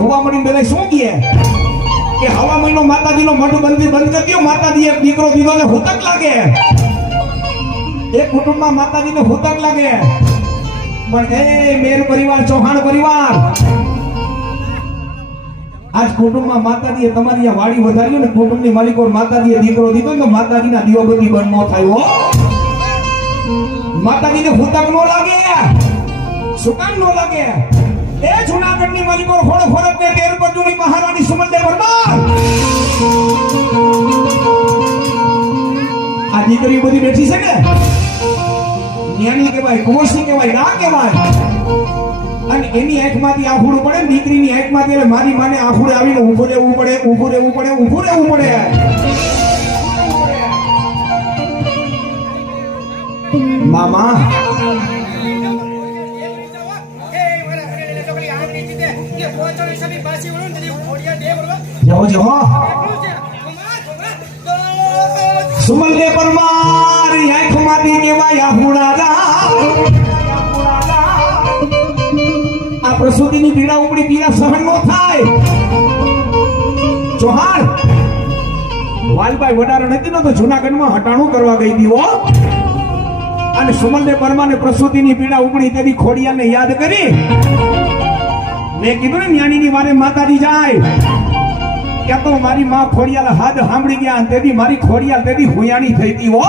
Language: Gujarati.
ભૂવા મળી બેલા શું કહે કે હવા મહિનો માતાજીનો મઢ બંધ કરી દો, માતાજી એક દીકરો દીધો ને હુતક લાગે, એક કુટુંબમાં માતાજીને હુતક લાગે. પણ એ મેર પરિવાર, ચૌહાણ પરિવાર, આજ કુટુંબમાં માતાજીએ તમારી આ વાડી વધાર્યું ને, કુટુંબની માલિકો માતાજીએ દીકરો દીધો ને, માતાજીના દીવાબત્તી બંધ ન થાય હો. માતાજીને હુતક નો લાગે, શું કામ નો લાગે? એ જૂનાગઢની માલિકો ફોડો ફરક ને 13 પજુની મહારાણી સુમંદે પરમાર આ દીકરી બધી બેઠી છે ને, જ્ઞાની કહેવાય, કુંવરસી કહેવાય, ના કહેવાય. અને એની આંખમાંથી આંખુડું પડે, દીકરીની આંખમાંથી, એટલે મારી માને આંખુડે આવીને ઊભું રહેવું પડે, ઊભું રહેવું પડે, ઊભું રહેવું પડે. મામા જાઓ જાઓ. સુમંદે પરમાર આંખમાંથી કેવાય આહુડા. આ પ્રસૂતિની પીડા ઉપડી, પીડા સહન નો થાય. ચૌહાણ વાલભાઈ વડારો નથી ને તો જૂનાગઢમાં હટાણું કરવા ગઈ હતી હો. અને સુમંદે પરમાને પ્રસૂતિની પીડા ઉપડી તેની ખોડિયાને યાદ કરી. મેં કીધું ને ન્યાણીની વારે માતાજી જાય, ક્યાં તો મારી માં ખોડિયાલ હાથ સાંભળી ગયા, તેથી મારી ખોડિયાલ તેથી હુયાણી થઈ હતી હો.